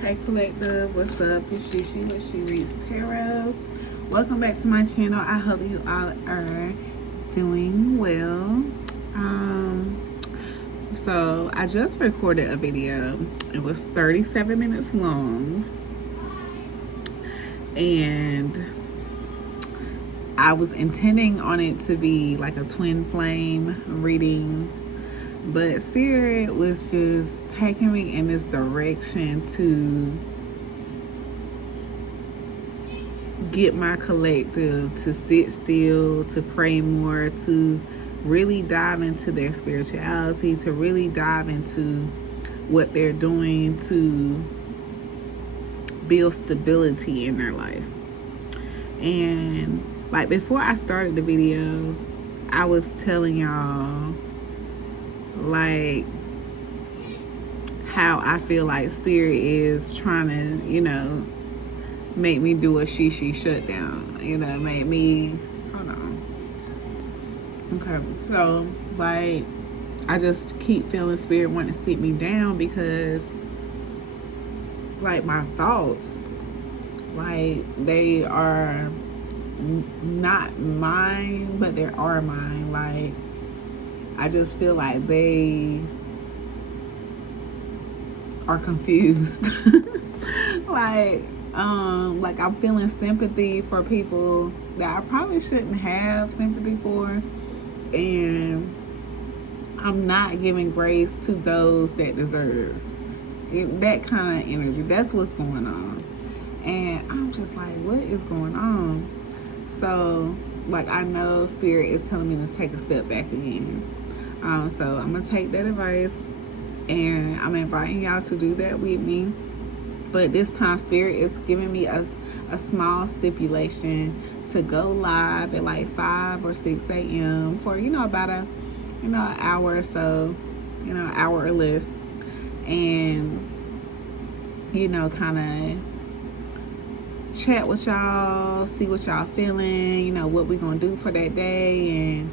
Hey Collective, what's up? It's Shishi with She Reads Tarot. Welcome back to my channel. I hope you all are doing well. So I just recorded a video. It was 37 minutes long, and I was intending on it to be like a twin flame reading, but Spirit was just taking me in this direction to get my collective to sit still, to pray more, to really dive into their spirituality, to really dive into what they're doing to build stability in their life. And like before I started the video, I was telling y'all like how I feel like Spirit is trying to, make me do a Shishi shutdown. Make me, hold on. Okay, so like I just keep feeling Spirit wanting to sit me down because like my thoughts, like they are not mine, but they are mine. Like I just feel like they are confused. like I'm feeling sympathy for people that I probably shouldn't have sympathy for, and I'm not giving grace to those that deserve it, that kind of energy. That's what's going on, and I'm just like, what is going on? So like I know Spirit is telling me to take a step back again. So I'm gonna take that advice, and I'm inviting y'all to do that with me. But this time Spirit is giving me a small stipulation to go live at like 5 or 6 a.m. for about an hour or so, an hour or less, and kind of chat with y'all, see what y'all feeling, what we gonna do for that day, and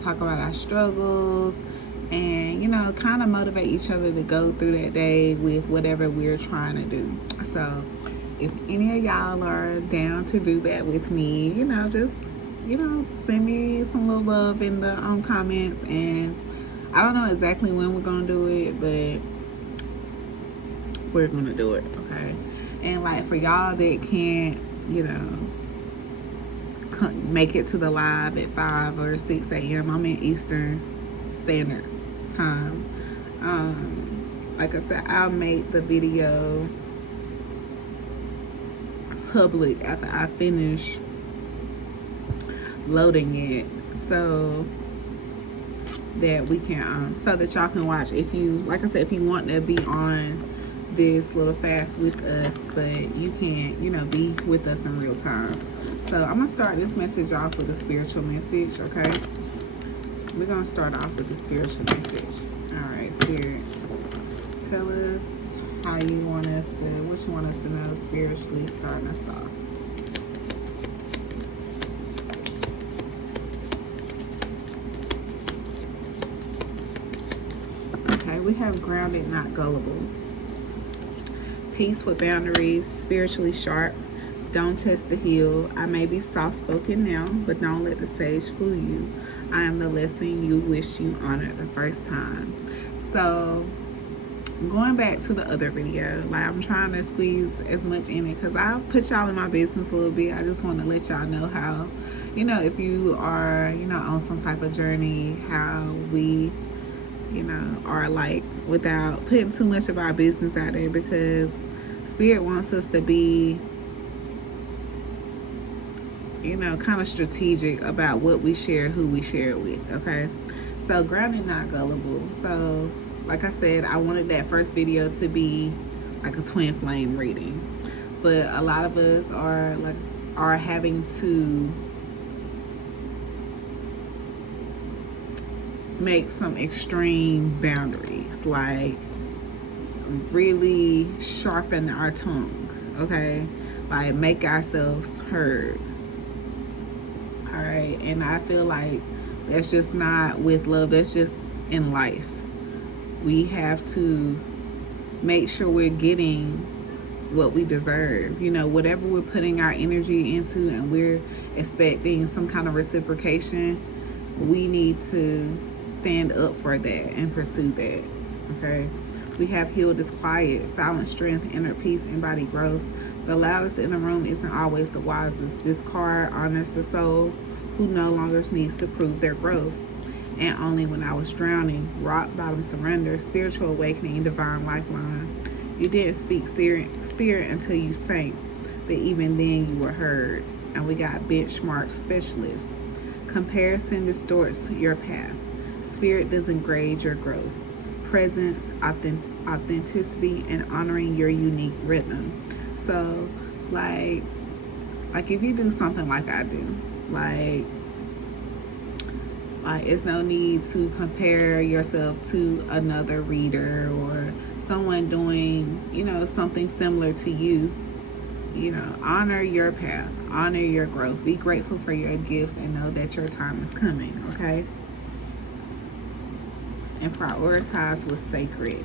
talk about our struggles, and kind of motivate each other to go through that day with whatever we're trying to do. So if any of y'all are down to do that with me, just send me some little love in the comments. And I don't know exactly when we're gonna do it, but we're gonna do it, okay? And like for y'all that can't make it to the live at 5 or 6 a.m. I'm in Eastern Standard Time. Like I said, I'll make the video public after I finish loading it, so that we can so that y'all can watch. If you, like I said, if you want to be on this little fast with us, but you can't be with us in real time. So I'm gonna start this message off with a spiritual message. Okay, we're gonna start off with the spiritual message. All right, Spirit, tell us how you want us to, what you want us to know spiritually, starting us off. Okay, we have grounded, not gullible. Peace with boundaries, spiritually sharp. Don't test the heel. I may be soft-spoken now, but don't let the sage fool you. I am the lesson you wish you honored the first time. So going back to the other video, like I'm trying to squeeze as much in it because I'll put y'all in my business a little bit. I just want to let y'all know how, if you are, on some type of journey, how we, are like, without putting too much of our business out there, because Spirit wants us to be, kind of strategic about what we share, who we share it with, okay? So grounded, not gullible. So like I said, I wanted that first video to be like a twin flame reading, but a lot of us are having to make some extreme boundaries, like really sharpen our tongue, okay? Like make ourselves heard. All right, and I feel like that's just not with love, that's just in life. We have to make sure we're getting what we deserve. You know, whatever we're putting our energy into and we're expecting some kind of reciprocation, we need to stand up for that and pursue that. Okay? We have healed is quiet, silent strength, inner peace, and body growth. The loudest in the room isn't always the wisest. This card honors the soul who no longer needs to prove their growth. And only when I was drowning, rock bottom surrender, spiritual awakening, divine lifeline. You didn't speak spirit until you sank, but even then you were heard. And we got benchmark specialists. Comparison distorts your path. Spirit doesn't grade your growth. Presence, authenticity, and honoring your unique rhythm. So, like if you do something like I do, like it's no need to compare yourself to another reader or someone doing, you know, something similar to you. You know, honor your path, honor your growth, be grateful for your gifts, and know that your time is coming. Okay? And prioritize what's sacred.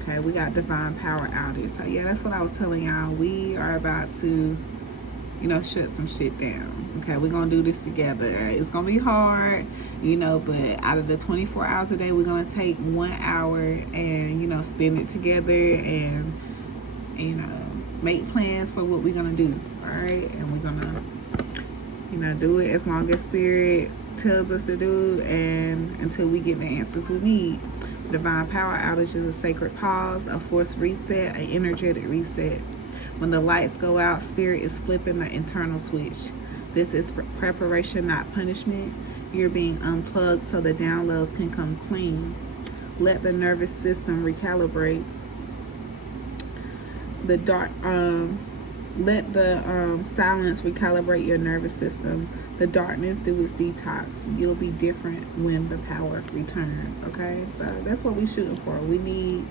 Okay, we got divine power outage. So yeah, that's what I was telling y'all. We are about to, you know, shut some shit down. Okay, we're gonna do this together. It's gonna be hard, you know, but out of the 24 hours a day, we're gonna take 1 hour and, you know, spend it together and, you know, make plans for what we're gonna do. All right, and we're gonna, you know, do it as long as spirit tells us to do, and until we get the answers we need. Divine power outage is a sacred pause, a forced reset, an energetic reset. When the lights go out, spirit is flipping the internal switch. This is preparation, not punishment. You're being unplugged so the downloads can come clean. Let the nervous system recalibrate. Let the silence recalibrate your nervous system. The darkness do its detox. You'll be different when the power returns. Okay, so that's what we're shooting for. We need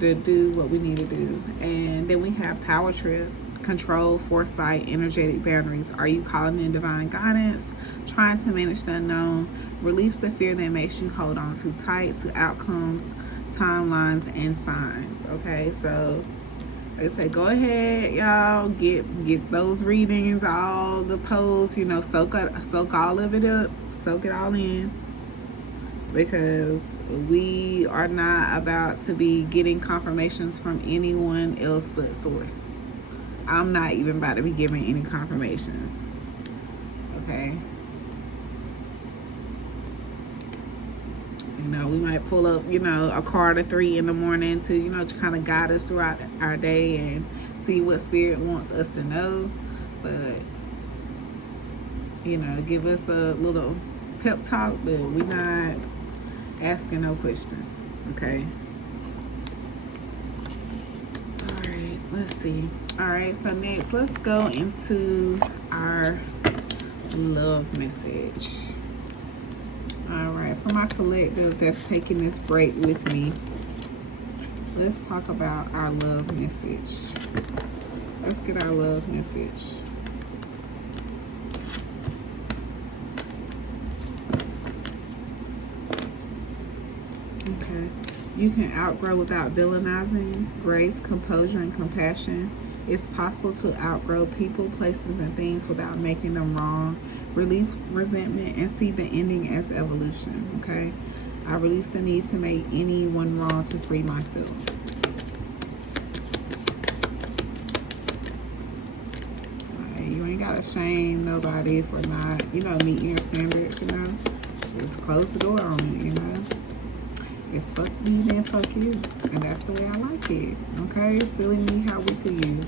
to do what we need to do. And then we have power trip, control, foresight, energetic boundaries. Are you calling in divine guidance? Trying to manage the unknown. Release the fear that makes you hold on too tight to outcomes, timelines, and signs. Okay, so they say go ahead, y'all, get those readings, all the posts, you know, soak all of it up, soak it all in, because we are not about to be getting confirmations from anyone else but source. I'm not even about to be giving any confirmations. Okay. You know, we might pull up, you know, a card at 3 in the morning to, you know, to kind of guide us throughout our day and see what spirit wants us to know. But, you know, give us a little pep talk, but we're not asking no questions. Okay. All right, let's see. All right, so next, let's go into our love message. All right, for my collective that's taking this break with me, let's talk about our love message. Let's get our love message. Okay. You can outgrow without villainizing. Grace, composure, and compassion. It's possible to outgrow people, places, and things without making them wrong. Release resentment and see the ending as evolution. Okay? I release the need to make anyone wrong to free myself. Okay, you ain't gotta shame nobody for not, you know, meeting your standards, you know? Just close the door on it, you know? It's fuck me, then fuck you. And that's the way I like it. Okay? Silly me, how weak are you?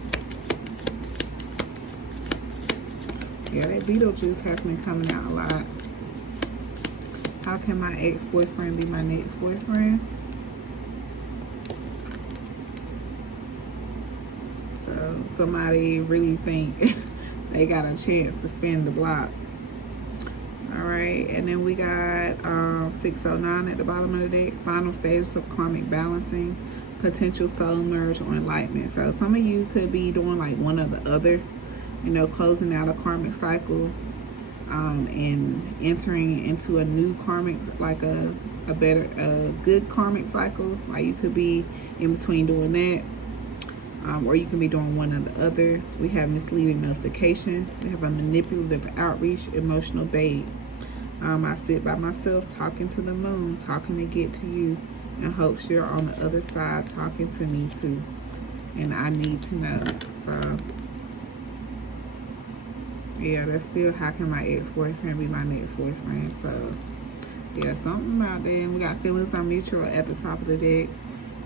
Yeah, that Beetlejuice has been coming out a lot. How can my ex-boyfriend be my next boyfriend? So somebody really think they got a chance to spin the block. Alright, and then we got 609 at the bottom of the deck. Final stages of karmic balancing, potential soul merge, or enlightenment. So some of you could be doing like one or the other, you know, closing out a karmic cycle and entering into a new karmic, like a a good karmic cycle. Like you could be in between doing that, or you can be doing one or the other. We have misleading notification. We have a manipulative outreach, emotional bait. I sit by myself talking to the moon, talking to get to you, and hopes you're on the other side talking to me too. And I need to know. So yeah, that's still, how can my ex-boyfriend be my next boyfriend? So yeah, something about that. And we got feelings are mutual at the top of the deck.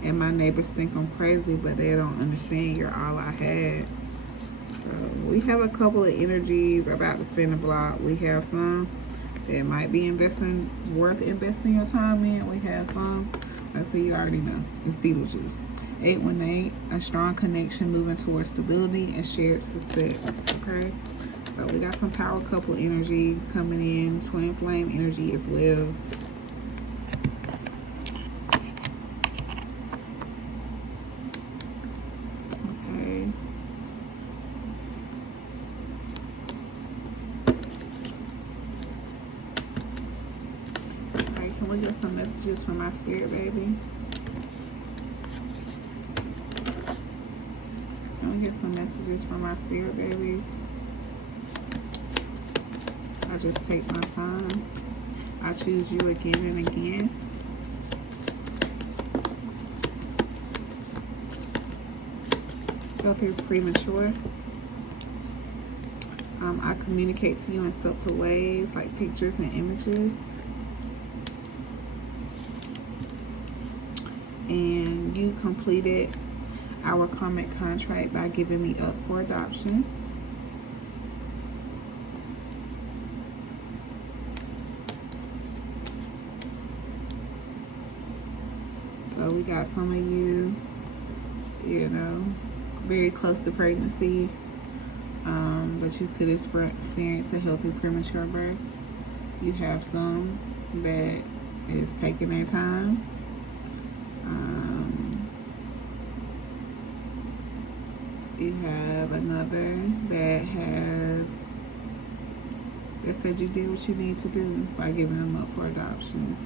And my neighbors think I'm crazy, but they don't understand you're all I had. So we have a couple of energies about to spin the block. We have some that might be worth investing your time in. We have some, so you already know, it's Beetlejuice. 818, a strong connection moving towards stability and shared success. Okay, so we got some power couple energy coming in, twin flame energy as well. Okay. All right, can we get some messages from my spirit baby? Get some messages from my spirit babies. I just take my time. I choose you again and again. Go through premature. I communicate to you in subtle ways, like pictures and images. And you completed our karmic contract by giving me up for adoption. So we got some of you, you know, very close to pregnancy, but you could experience a healthy premature birth. You have some that is taking their time. You have another that said you did what you need to do by giving them up for adoption.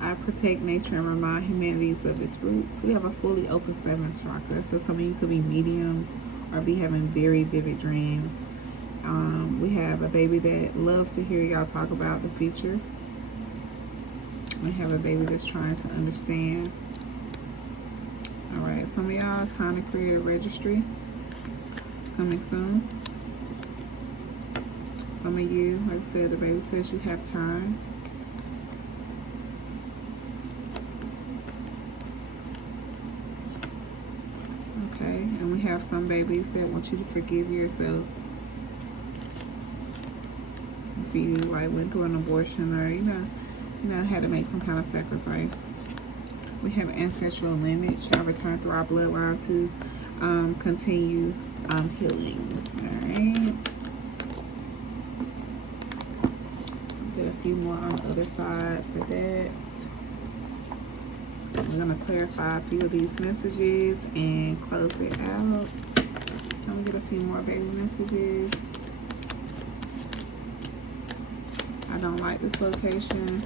I protect nature and remind humanity of its roots. We have a fully open 7th chakra, so some of you could be mediums or be having very vivid dreams. We have a baby that loves to hear y'all talk about the future. We have a baby that's trying to understand. All right, some of y'all, it's time to create a registry. It's coming soon. Some of you, like I said, the baby says you have time. Okay, and we have some babies that want you to forgive yourself. If you like went through an abortion or you know had to make some kind of sacrifice. We have ancestral lineage. I return through our bloodline to continue healing. All right. Get a few more on the other side for that. I'm gonna clarify a few of these messages and close it out. Can we get a few more baby messages? I don't like this location.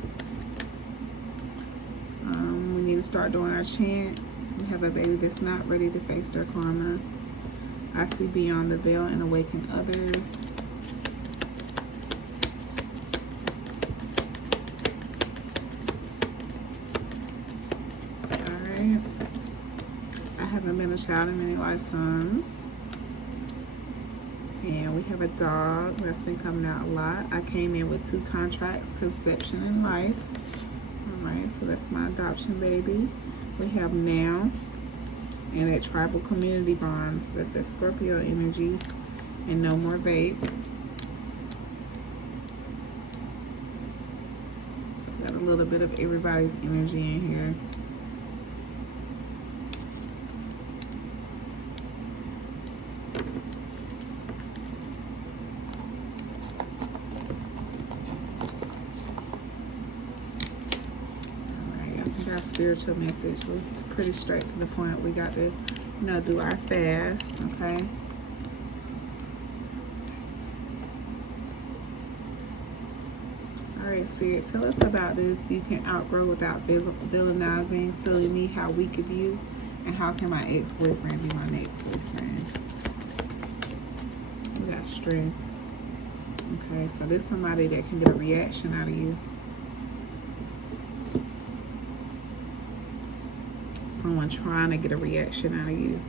We need to start doing our chant. We have a baby that's not ready to face their karma. I see beyond the veil and awaken others. Alright. I haven't been a child in many lifetimes. And we have a dog that's been coming out a lot. I came in with 2 contracts, conception and life. Alright, so that's my adoption baby. We have now, and that tribal community bonds. That's that Scorpio energy, and no more vape. So we got a little bit of everybody's energy in here. Spiritual message was pretty straight to the point. We got to, do our fast, okay? right, Spirit, tell us about this. You can outgrow without villainizing. Silly me, how weak of you. And how can my ex-boyfriend be my next boyfriend? We got strength. Okay, so this is somebody that can get a reaction out of you. Someone trying to get a reaction out of you,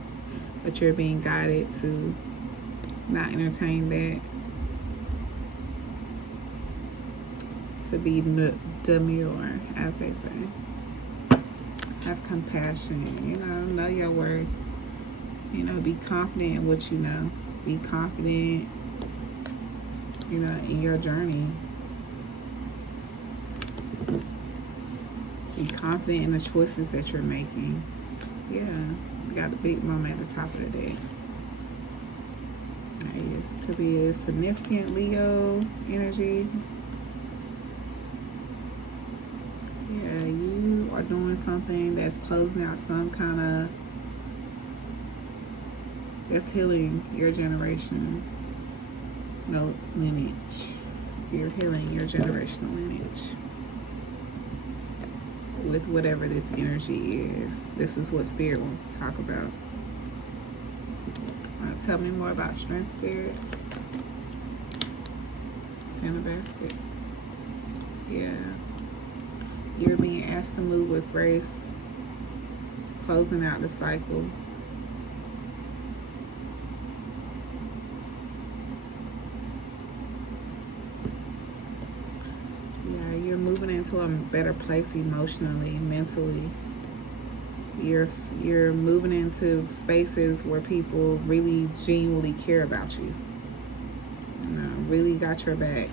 but you're being guided to not entertain that. To be demure, as they say. Have compassion, know your worth. Be confident in what you know. Be confident, in your journey. Be confident in the choices that you're making. Yeah, we got the big mama at the top of the day. Nice. Could be a significant Leo energy. Yeah, you are doing something that's closing out some kind of, that's healing your generation. No lineage. You're healing your generational lineage with whatever this energy is. This is what Spirit wants to talk about. Tell me more about strength, Spirit. 10 of baskets. Yeah. You're being asked to move with grace. Closing out the cycle. Yeah, you're moving into a better place emotionally, mentally. You're moving into spaces where people really genuinely care about you. Really got your back.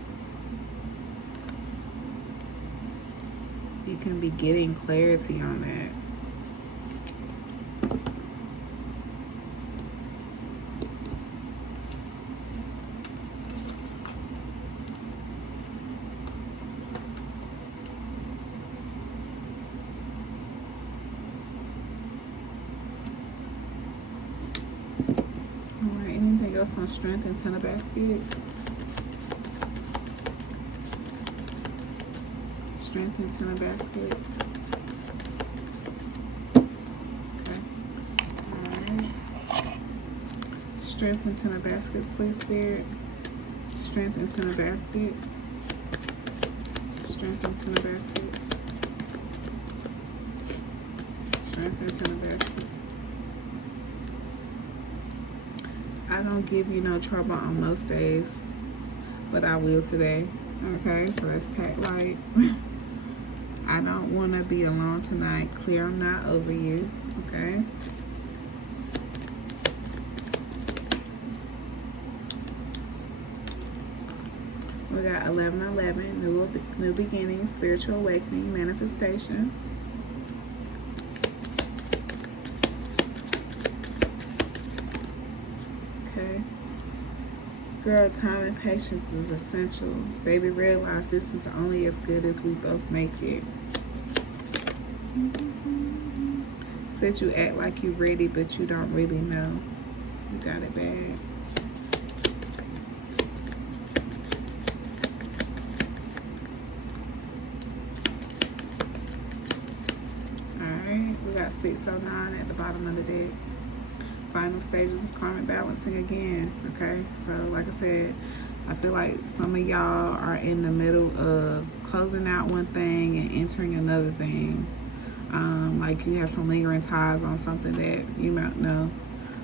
You can be getting clarity on that. Alright, anything else on strength and 10 of baskets? Strength and 10 of baskets. Okay. Alright. Strength and 10 of baskets, please, Spirit. Strength and 10 of baskets. Strength and 10 of baskets. Strength and 10 of baskets. I don't give you no trouble on most days, but I will today. Okay, so that's pack light. I don't want to be alone tonight. Clear, I'm not over you. Okay. We got 11:11, new beginnings, spiritual awakening, manifestations. Okay. Girl, time and patience is essential. Baby, realize this is only as good as we both make it. Said you act like you're ready, but you don't really know. You got it bad. Alright, we got 609 at the bottom of the deck. Final stages of karmic balancing again. Okay, so like I said, I feel like some of y'all are in the middle of closing out one thing and entering another thing. Like you have some lingering ties on something that you might know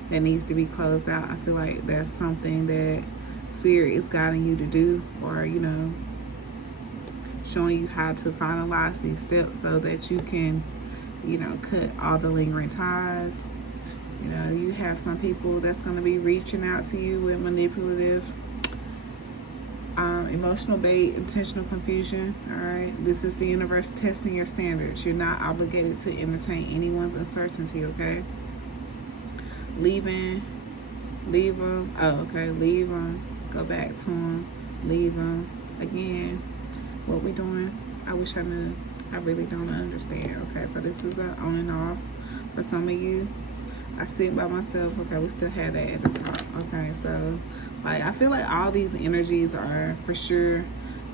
that needs to be closed out. I feel like that's something that Spirit is guiding you to do, or showing you how to finalize these steps so that you can cut all the lingering ties. You have some people that's going to be reaching out to you with manipulative, emotional bait, intentional confusion. All right, this is the universe testing your standards. You're not obligated to entertain anyone's uncertainty. Okay, leave them. Oh, okay, leave them. Go back to them. Leave them again. What we doing? I wish I knew. I really don't understand. Okay, so this is an on and off for some of you. I sit by myself. Okay, we still have that at the top. Okay, so like I feel like all these energies are for sure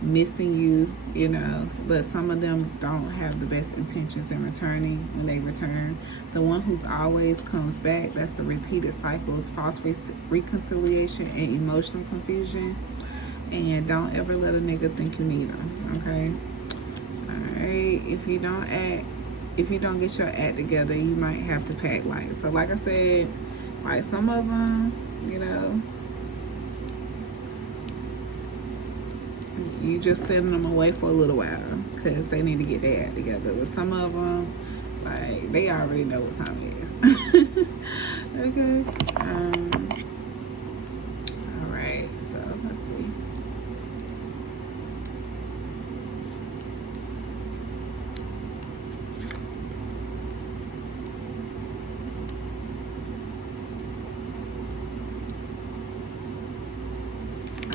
missing you, you know, but some of them don't have the best intentions in returning when they return. The one who's always comes back, that's the repeated cycles, false reconciliation, and emotional confusion. And don't ever let a nigga think you need them, okay? Alright, if you don't get your act together, you might have to pack light. So like I said, like some of them, you know, you just sending them away for a little while because they need to get their act together. With some of them, like, they already know what time it is. Okay. All right. So let's see.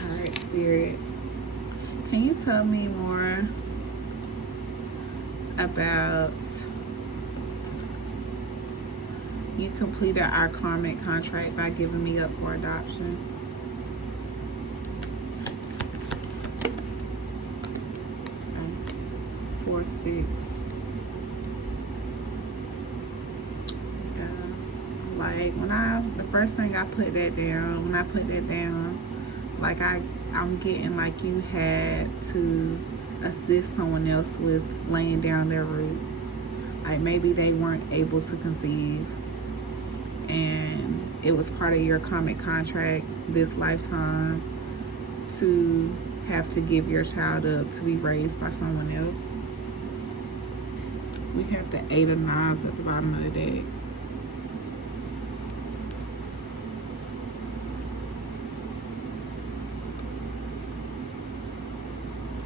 All right, Spirit. Can you tell me more about you completed our karmic contract by giving me up for adoption? Okay. 4 sticks. Yeah. Like the first thing I put that down, like I'm getting like you had to assist someone else with laying down their roots. Like maybe they weren't able to conceive, and it was part of your karmic contract this lifetime to have to give your child up to be raised by someone else. We have the 8 of Knives at the bottom of the deck.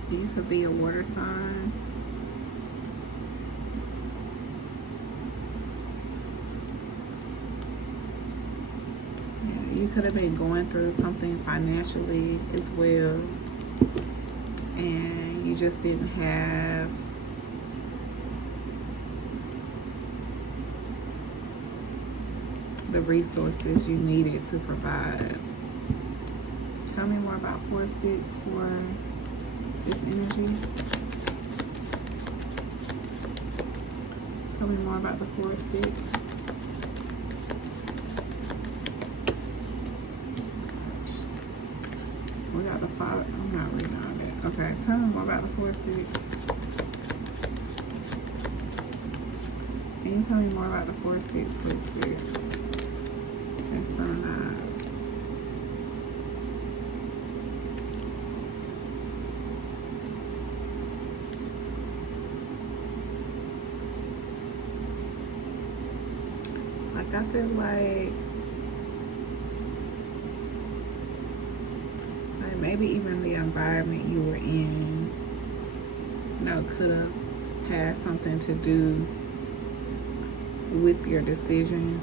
You could be a water sign. Yeah, you could have been going through something financially as well, and you just didn't have the resources you needed to provide. Tell me more about 4 sticks for this energy. Tell me more about the 4 sticks. Gosh. We got the Father. I'm not reading all that. Okay, tell me more about the 4 sticks. Can you tell me more about the 4 sticks, please, Spirit? And Son of Knives. I feel like maybe even the environment you were in, you know, could have had something to do with your decision.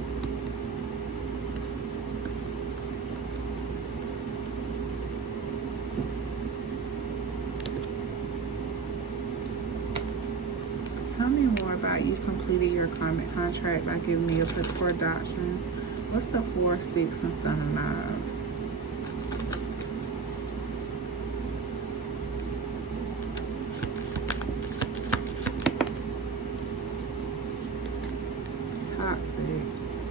Tell me more about you completed your karmic contract by giving me a put for adoption. What's the 4 sticks and Son of Knives? Toxic.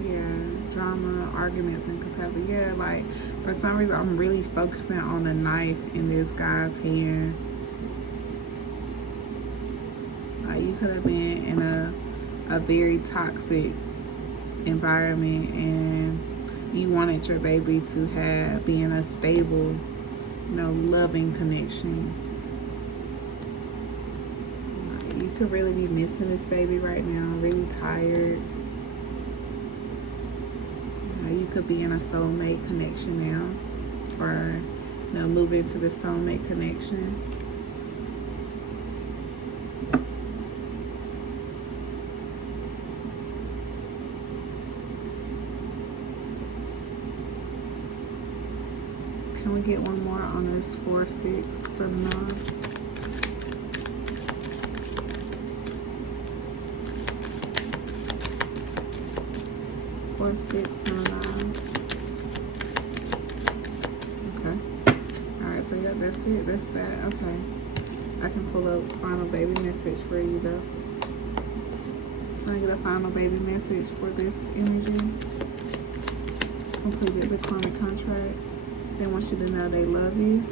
Yeah. Drama, arguments, and compatibility. Yeah, like for some reason I'm really focusing on the knife in this guy's hand. You could have been in a very toxic environment, and you wanted your baby to be in a stable, you know, loving connection. You could really be missing this baby right now, really tired. You could be in a soulmate connection now, or, you know, move into the soulmate connection. Can we get one more on this 4 sticks, Son of Knives? Four sticks, Son of Knives. Okay. Alright, so you got that that's it. That's that. Okay. I can pull up final baby message for you though. I get a final baby message for this energy. Completed the karmic contract. They want you to know they love you.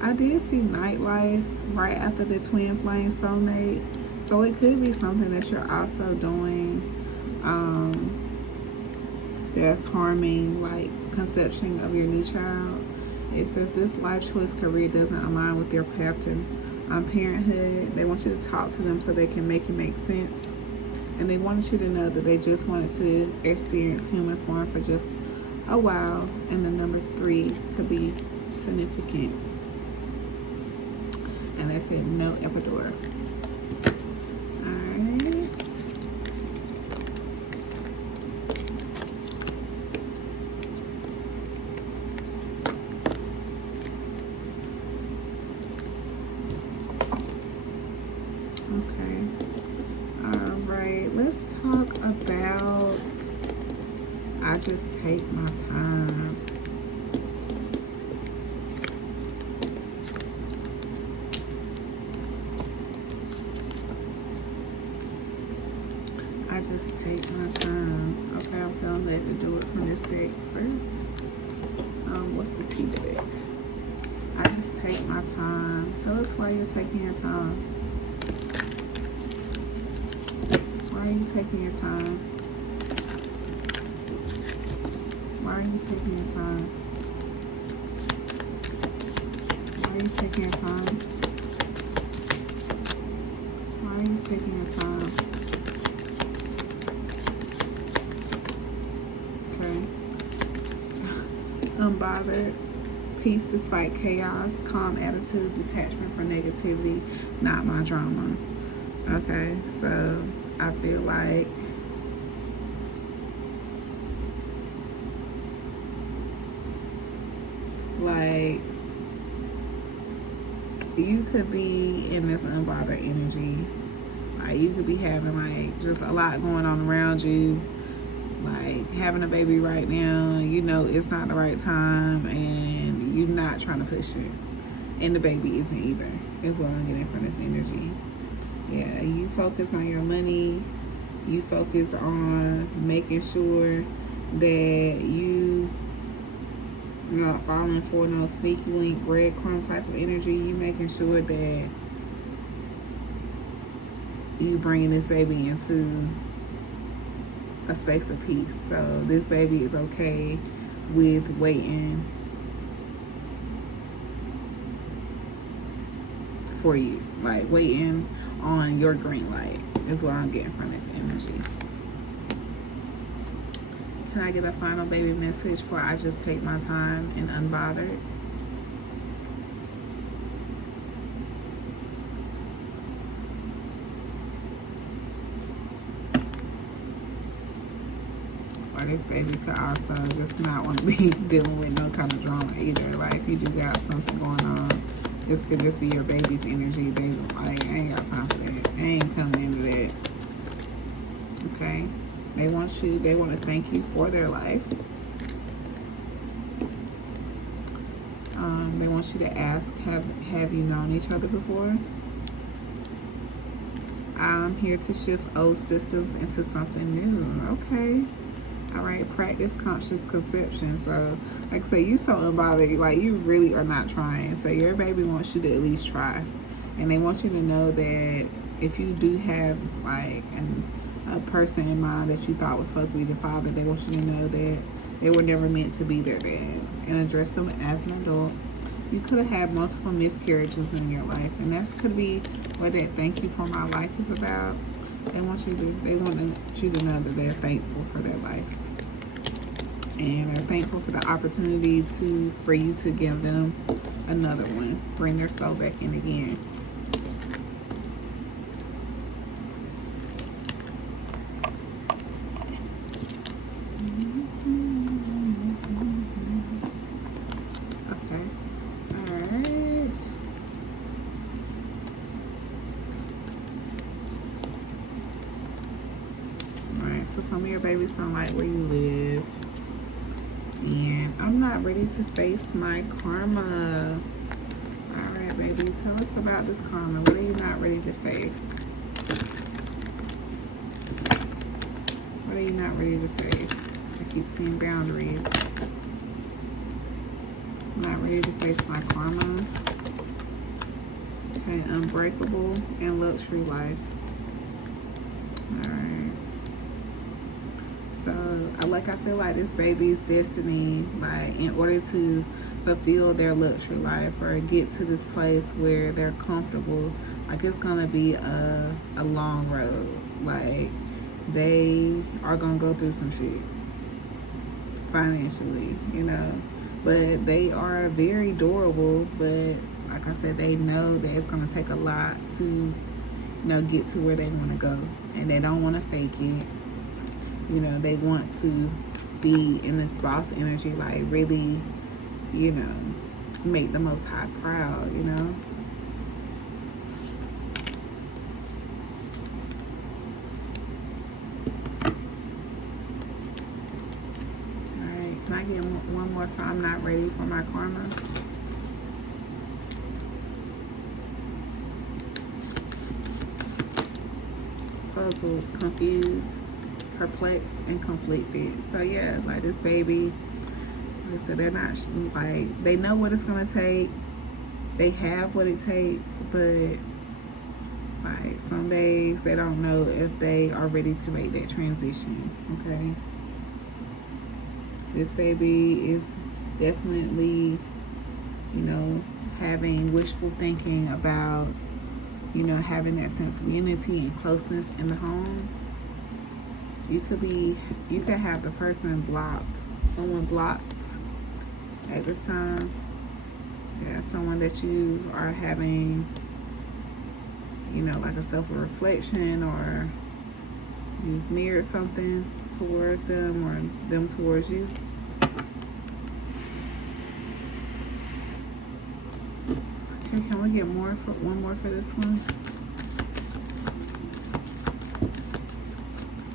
I did see nightlife right after the twin flame soulmate. So it could be something that you're also doing that's harming like conception of your new child. It says this life choice career doesn't align with your path to parenthood. They want you to talk to them so they can make it make sense. And they wanted you to know that they just wanted to experience human form for just a while. And the number 3 could be significant. And they said no epidural. Alright. Okay. Alright, let's talk about I just take my time. I just take my time. Okay, I'm feeling led to do it from this deck first. What's the T deck? I just take my time. Tell us why you're taking your time. Why are you taking your time? Why are you taking your time? Why are you taking your time? Why are you taking your time? Unbothered, peace despite chaos, calm attitude, detachment from negativity, not my drama. Okay, so I feel like you could be in this unbothered energy. Like you could be having like just a lot going on around you. Like having a baby right now, you know it's not the right time and you're not trying to push it. And the baby isn't either, is what I'm getting from this energy. Yeah, you focus on your money. You focus on making sure that you're not falling for no sneaky link breadcrumb type of energy. You making sure that you bringing this baby into a space of peace. So this baby is okay with waiting for you, like waiting on your green light is what I'm getting from this energy. Can I get a final baby message for I just take my time and unbothered? Or this baby could also just not want to be dealing with no kind of drama either. Like if you do got something going on, this could just be your baby's energy. They like, I ain't got time for that. I ain't coming into that. Okay? They want to thank you for their life. They want you to ask, have you known each other before? I'm here to shift old systems into something new. Okay. All right, practice conscious conception. So, like I say, you so unbothered, like you really are not trying. So your baby wants you to at least try. And they want you to know that if you do have like a person in mind that you thought was supposed to be the father, they want you to know that they were never meant to be their dad, and address them as an adult. You could have had multiple miscarriages in your life, and that could be what that thank you for my life is about. They want you to know that they're thankful for their life, and they're thankful for the opportunity for you to give them another one, bring their soul back in again. So some of your babies don't like where you live. And I'm not ready to face my karma. baby, tell us about this karma. What are you not ready to face? What are you not ready to face? I keep seeing boundaries. Not ready to face my karma. Okay, unbreakable and luxury life. Alright. So, I feel like this baby's destiny, like, in order to fulfill their luxury life or get to this place where they're comfortable, like, it's gonna be a long road. Like, they are gonna go through some shit financially, you know, but they are very durable. But like I said, they know that it's gonna take a lot to, you know, get to where they want to go, and they don't want to fake it. You know, they want to be in this boss energy, like really, you know, make the Most High proud, you know. Alright, can I get one more for I'm not ready for my karma? Puzzled, confused, perplexed, and conflicted. So yeah, like this baby, like I said, they're not, like, they know what it's gonna take. They have what it takes, but like some days they don't know if they are ready to make that transition. Okay, this baby is definitely, you know, having wishful thinking about, you know, having that sense of unity and closeness in the home. You could have the person blocked, someone blocked at this time. Yeah, someone that you are having, you know, like a self-reflection, or you've mirrored something towards them or them towards you. Okay, can we get one more for this one?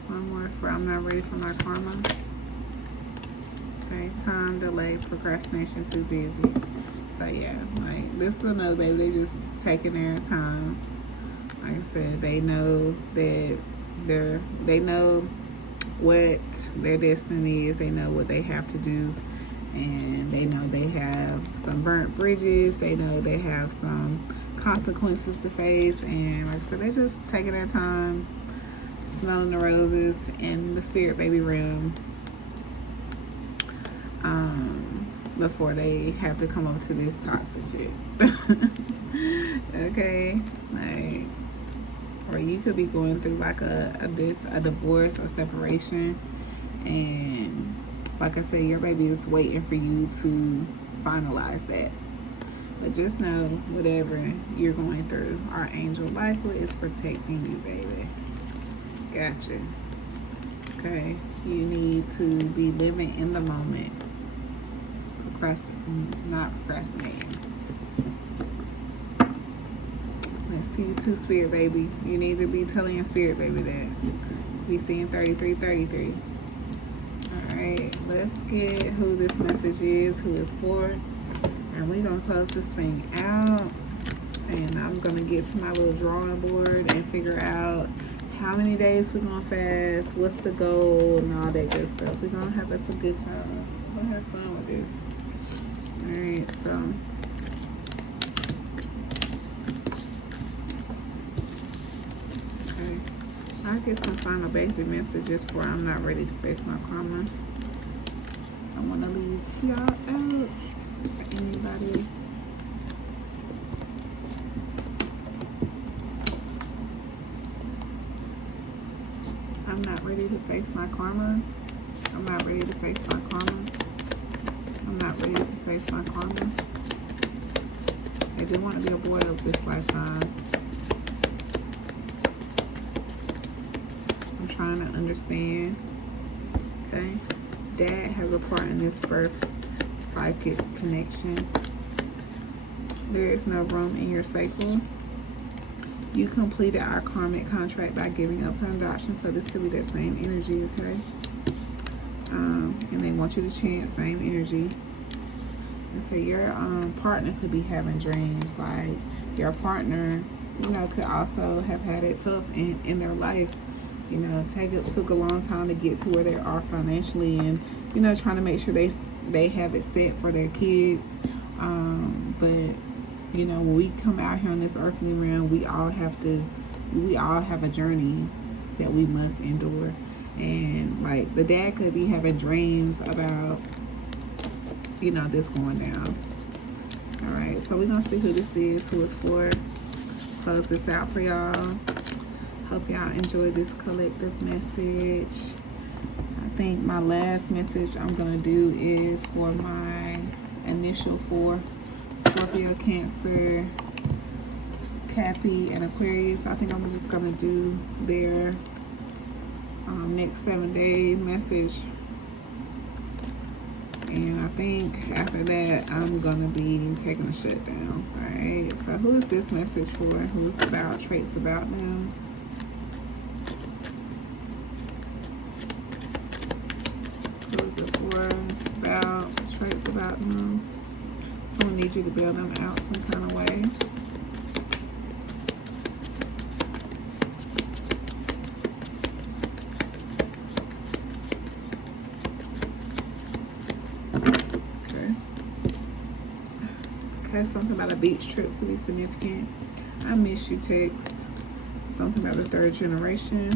One more for I'm not ready for my karma. Okay, time, delay, procrastination, too busy. So yeah, like this is another baby, they just taking their time. Like I said, they know that they know what their destiny is. They know what they have to do, and they know they have some burnt bridges. They know they have some consequences to face, and like I said, they're just taking their time, smelling the roses in the spirit baby realm, before they have to come up to this toxic shit. Okay, like, or you could be going through like a divorce or separation, and like I said, your baby is waiting for you to finalize that. But just know, whatever you're going through, our angel Michael is protecting you, baby. Gotcha. Okay, you need to be living in the moment, not procrastinating. That's to you too, spirit baby. You need to be telling your spirit baby that. Be seeing 3333. Alright, let's get who this message is, who it's for. And we're going to close this thing out. And I'm going to get to my little drawing board and figure out how many days we're going to fast, what's the goal, and all that good stuff. We're going to have us a good time. We're going to have fun with this. Alright, so I'll get some final baby messages for I'm not ready to face my karma. I want to leave y'all out. For anybody. I'm not ready to face my karma. I'm not ready to face my karma. I'm not ready to face my karma. I do want to be a boy of this lifetime. I'm trying to understand. Okay. Dad has a part in this birth psychic connection. There is no room in your cycle. You completed our karmic contract by giving up for adoption, so this could be that same energy, okay? And they want you to chant same energy. And so your partner could be having dreams. Like your partner, you know, could also have had it tough in their life. You know, took a long time to get to where they are financially, and you know, trying to make sure they have it set for their kids. But you know, when we come out here on this earthly realm, we all have a journey that we must endure. And like the dad could be having dreams about, you know, this going down. All right, so we're gonna see who this is, who it's for. Close this out for y'all. Hope y'all enjoy this collective message. I think my last message I'm gonna do is for my initial 4: Scorpio, Cancer, Cappy, and Aquarius. I think I'm just gonna do their next 7-day message, and I think after that I'm gonna be taking a shutdown. All right, so who is this message for? Who's about traits about them? Who is it for? About traits about them. Someone needs you to bail them out some kind of way. Okay, something about a beach trip could be significant. I miss you text. Something about the 3rd generation.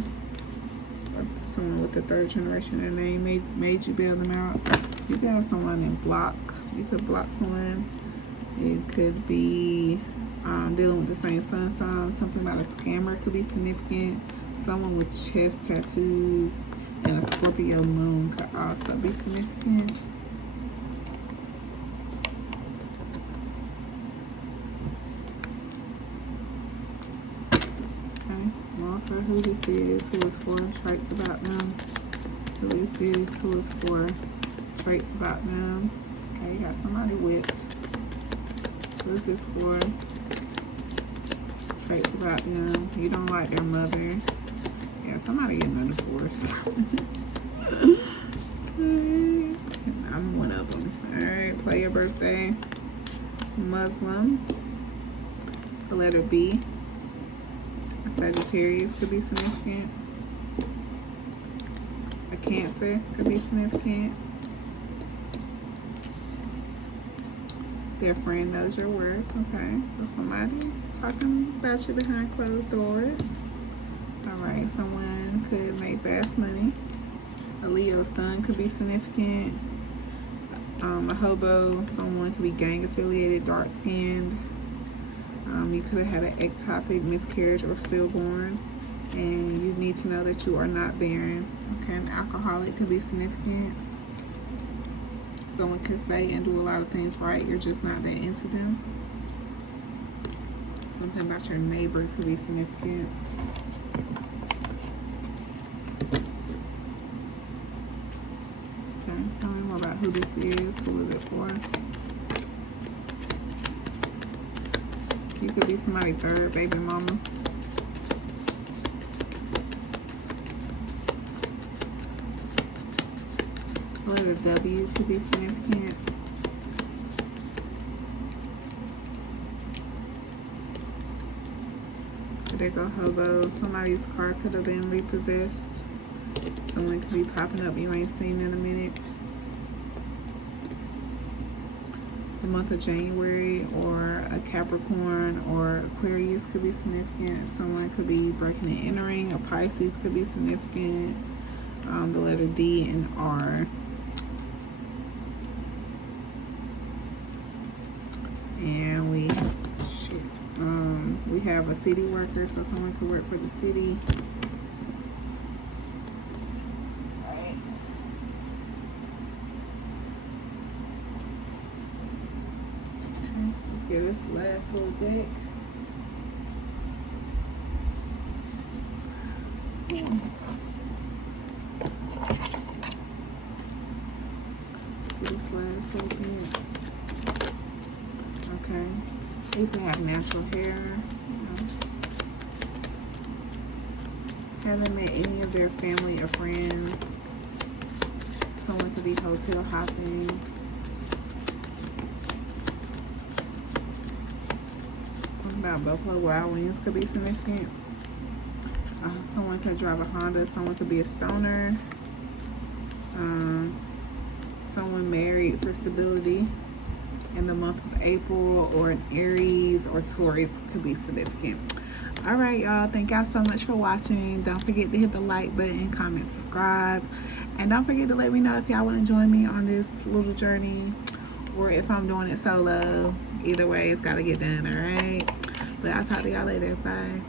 Or someone with the 3rd generation in their name made you bail them out. You could have someone in block. You could block someone. You could be dealing with the same sun sign. Something about a scammer could be significant. Someone with chest tattoos and a Scorpio moon could also be significant. For who this is, who is for, traits about them. Who this is, who is for, traits about them. Okay, you got somebody whipped. Who is this for? Traits about them. You don't like their mother. Yeah, somebody getting a divorce. I'm one of them. Alright, play your birthday. Muslim. The letter B. Sagittarius could be significant. A Cancer could be significant. Their friend knows your worth. Okay, so somebody talking about you behind closed doors. All right, someone could make fast money. A Leo sun could be significant. A hobo, someone could be gang affiliated, dark skinned. You could have had an ectopic, miscarriage, or stillborn, and you need to know that you are not barren. Okay, an alcoholic could be significant. Someone could say and do a lot of things right, you're just not that into them. Something about your neighbor could be significant. Okay, tell me more about who this is, who is it for? You could be somebody's 3rd baby mama. Letter W could be significant. There go hobo. Somebody's car could have been repossessed. Someone could be popping up you ain't seen in a minute. The month of January, or a Capricorn or Aquarius could be significant. Someone could be breaking and entering. A Pisces could be significant. The letter D and R. And we have a city worker, so someone could work for the city. Get this last little deck. Get this last little deck. Okay. You can have natural hair. Haven't met any of their family or friends. Someone could be hotel hopping. about Buffalo Wild Wings could be significant. Someone could drive a Honda. Someone could be a stoner. Someone married for stability in the month of April, or an Aries or Taurus could be significant. All right, y'all. Thank y'all so much for watching. Don't forget to hit the like button, comment, subscribe, and don't forget to let me know if y'all want to join me on this little journey, or if I'm doing it solo. Either way, it's got to get done. All right. But I'll talk to y'all later. Bye.